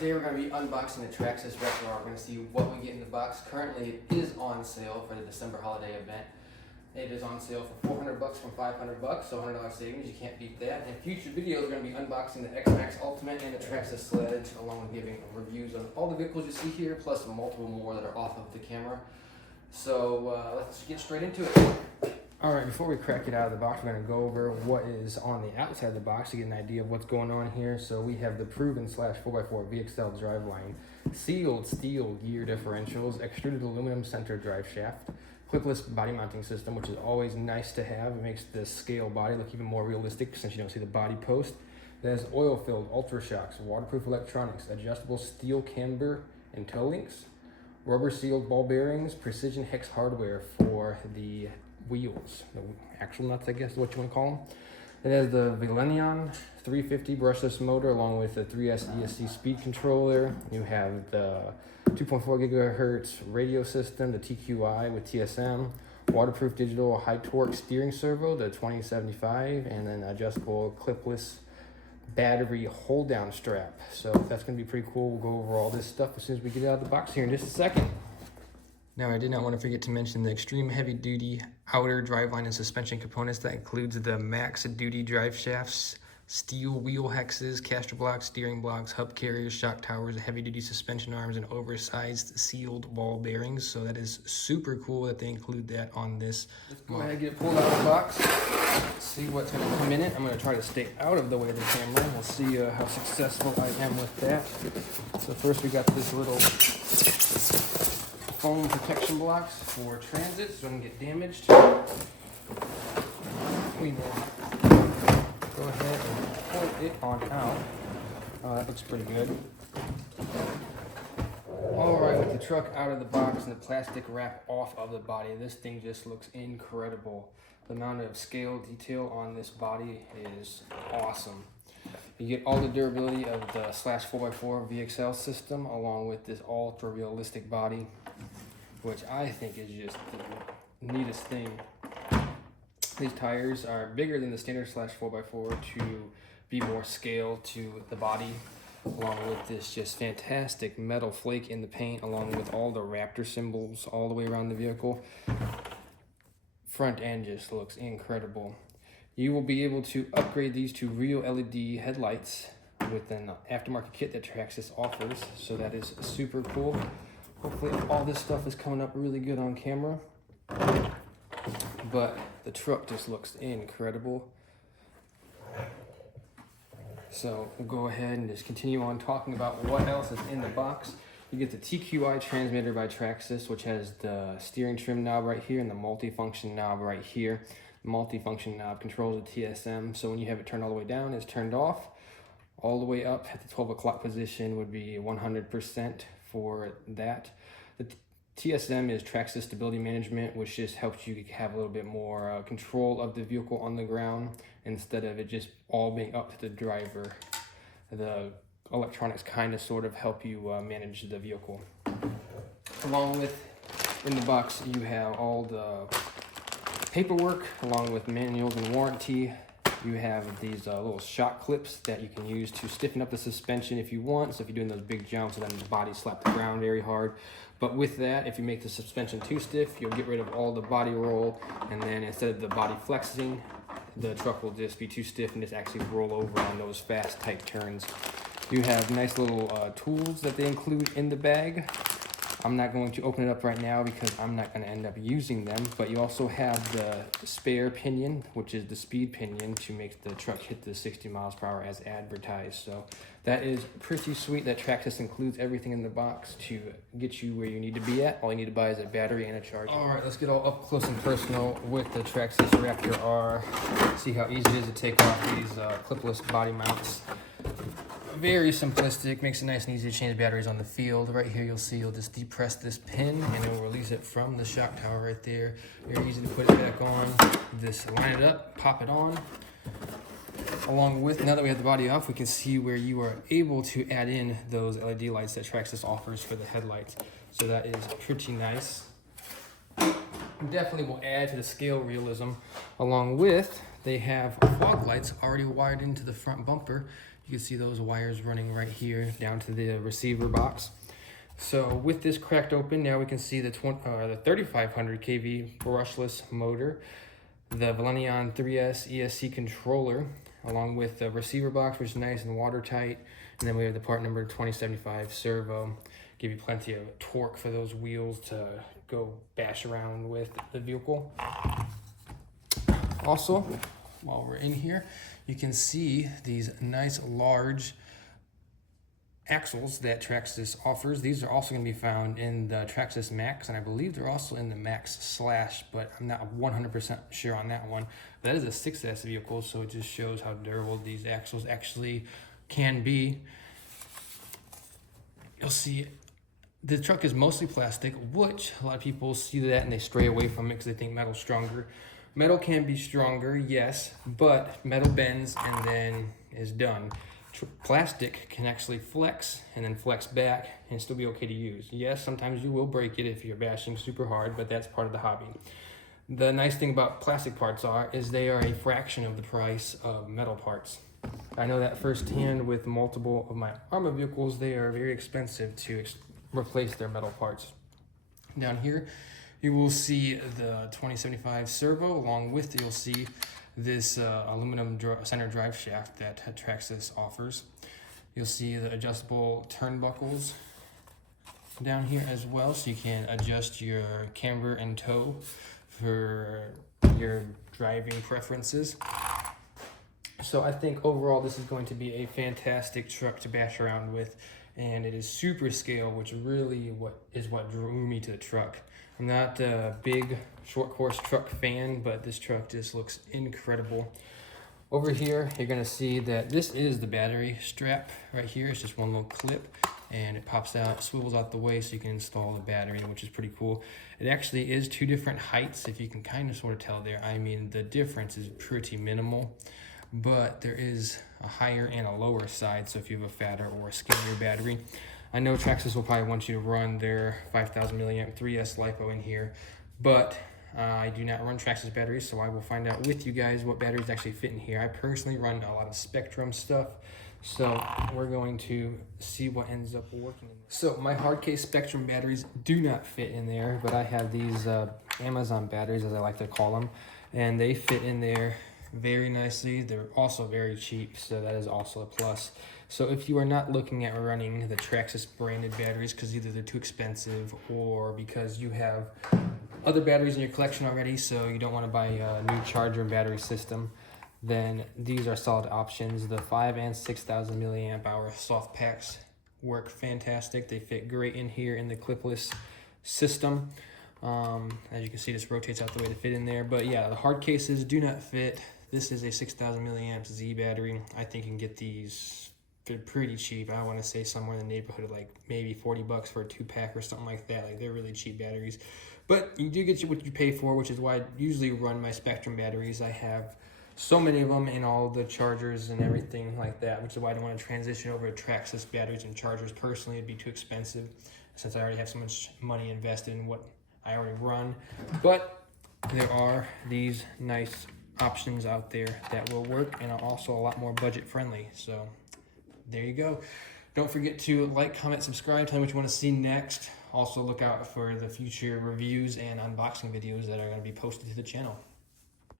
Today we're going to be unboxing the Traxxas Raptor. We're going to see what we get in the box. Currently it is on sale for the December holiday event. It is on sale for $400 from $500, so $100 savings. You can't beat that. In future videos, we're going to be unboxing the X-Max Ultimate and the Traxxas Sledge, along with giving reviews on all the vehicles you see here, plus multiple more that are off of the camera. So let's get straight into it. Alright, before we crack it out of the box, we're going to go over what is on the outside of the box to get an idea of what's going on here. So we have the proven / 4x4 VXL driveline, sealed steel gear differentials, extruded aluminum center drive shaft, clipless body mounting system, which is always nice to have. It makes the scale body look even more realistic since you don't see the body post. It has oil-filled ultra shocks, waterproof electronics, adjustable steel camber and toe links, rubber sealed ball bearings, precision hex hardware for the wheels, the actual nuts, I guess is what you want to call them. It has the Velenion 350 brushless motor along with the 3S ESC speed controller. You have the 2.4 gigahertz radio system, the TQI with TSM, waterproof digital high torque steering servo, the 2075, and then adjustable clipless battery hold down strap. So that's going to be pretty cool. We'll go over all this stuff as soon as we get it out of the box here in just a second. Now, I did not want to forget to mention the extreme heavy duty outer driveline and suspension components. That includes the max duty drive shafts, steel wheel hexes, caster blocks, steering blocks, hub carriers, shock towers, heavy duty suspension arms, and oversized sealed ball bearings. So that is super cool that they include that on this. Let's go ahead and get it pulled out of the box. See what's going to come in it. I'm going to try to stay out of the way of the camera. We'll see how successful I am with that. So first we got this little foam protection blocks for transit so it doesn't get damaged. We will go ahead and pull it on out. That looks pretty good. Alright, with the truck out of the box and the plastic wrap off of the body, this thing just looks incredible. The amount of scale detail on this body is awesome. You get all the durability of the / 4x4 VXL system along with this ultra realistic body, which I think is just the neatest thing. These tires are bigger than the standard / 4x4 to be more scale to the body, along with this just fantastic metal flake in the paint, along with all the Raptor symbols all the way around the vehicle. Front end just looks incredible. You will be able to upgrade these to real LED headlights with an aftermarket kit that Traxxas offers, so that is super cool. Hopefully all this stuff is coming up really good on camera, but the truck just looks incredible. So we'll go ahead and just continue on talking about what else is in the box. You get the TQI transmitter by Traxxas, which has the steering trim knob right here and the multi-function knob right here. The multi-function knob controls the TSM, so when you have it turned all the way down, it's turned off. All the way up at the 12 o'clock position would be 100% for that. The TSM is Traxxas Stability Management, which just helps you have a little bit more control of the vehicle on the ground instead of it just all being up to the driver. The electronics kind of sort of help you manage the vehicle. Along with, in the box, you have all the paperwork along with manuals and warranty. You have these little shock clips that you can use to stiffen up the suspension if you want. So if you're doing those big jumps and then the body slap the ground very hard. But with that, if you make the suspension too stiff, you'll get rid of all the body roll. And then instead of the body flexing, the truck will just be too stiff and just actually roll over on those fast, tight turns. You have nice little tools that they include in the bag. I'm not going to open it up right now because I'm not going to end up using them, but you also have the spare pinion, which is the speed pinion to make the truck hit the 60 miles per hour as advertised. So that is pretty sweet that Traxxas includes everything in the box to get you where you need to be at. All you need to buy is a battery and a charger. All right, let's get all up close and personal with the Traxxas Raptor R. See how easy it is to take off these clipless body mounts. Very simplistic, makes it nice and easy to change batteries on the field. Right here you'll see you'll just depress this pin and it will release it from the shock tower right there. Very easy to put it back on. Just line it up, pop it on. Along with, now that we have the body off, we can see where you are able to add in those LED lights that Traxxas offers for the headlights. So that is pretty nice. Definitely will add to the scale realism. Along with, they have fog lights already wired into the front bumper. You can see those wires running right here down to the receiver box. So with this cracked open, now we can see the 3500 kV brushless motor, the Valenion 3S ESC controller, along with the receiver box, which is nice and watertight. And then we have the part number 2075 servo. Give you plenty of torque for those wheels to go bash around with the vehicle. Also, while we're in here, you can see these nice large axles that Traxxas offers. These are also going to be found in the Traxxas Max, and I believe they're also in the Max Slash, but I'm not 100% sure on that one. That is a 6S vehicle, so it just shows how durable these axles actually can be. You'll see the truck is mostly plastic, which a lot of people see that and they stray away from it because they think metal's stronger. Metal can be stronger, yes, but metal bends and then is done. Plastic can actually flex and then flex back and still be okay to use. Yes, sometimes you will break it if you're bashing super hard, but that's part of the hobby. The nice thing about plastic parts is they are a fraction of the price of metal parts. I know that firsthand with multiple of my armored vehicles. They are very expensive to replace their metal parts. Down here, you will see the 2075 servo. Along with it, you'll see this aluminum center drive shaft that Traxxas offers. You'll see the adjustable turnbuckles down here as well, so you can adjust your camber and toe for your driving preferences. So I think overall this is going to be a fantastic truck to bash around with, and it is super scale, which really what drew me to the truck. I'm not a big short course truck fan, but this truck just looks incredible. Over here, you're gonna see that this is the battery strap right here. It's just one little clip and it pops out, swivels out the way so you can install the battery, which is pretty cool. It actually is two different heights, if you can kind of sort of tell there. I mean, the difference is pretty minimal, but there is a higher and a lower side, so if you have a fatter or a skinnier battery. I know Traxxas will probably want you to run their 5000 milliamp 3S LiPo in here, but I do not run Traxxas batteries, so I will find out with you guys what batteries actually fit in here. I personally run a lot of Spectrum stuff, so we're going to see what ends up working. So my hard case Spectrum batteries do not fit in there, but I have these Amazon batteries, as I like to call them, and they fit in there very nicely. They're also very cheap, so that is also a plus. So if you are not looking at running the Traxxas branded batteries because either they're too expensive or because you have other batteries in your collection already, so you don't want to buy a new charger and battery system, then these are solid options. The 5 and 6000 milliamp hour soft packs work fantastic. They fit great in here in the clipless system. As you can see, this rotates out the way to fit in there. But yeah, the hard cases do not fit. This is a 6000 milliamp Z battery. I think you can get these, they're pretty cheap. I want to say somewhere in the neighborhood of like maybe 40 bucks for a 2-pack or something like that. Like, they're really cheap batteries. But you do get what you pay for, which is why I usually run my Spectrum batteries. I have so many of them in all the chargers and everything like that, which is why I don't want to transition over to Traxxas batteries and chargers. Personally, it'd be too expensive since I already have so much money invested in what I already run. But there are these nice options out there that will work and are also a lot more budget friendly. So there you go. Don't forget to like, comment, subscribe, tell me what you want to see next. Also look out for the future reviews and unboxing videos that are going to be posted to the channel.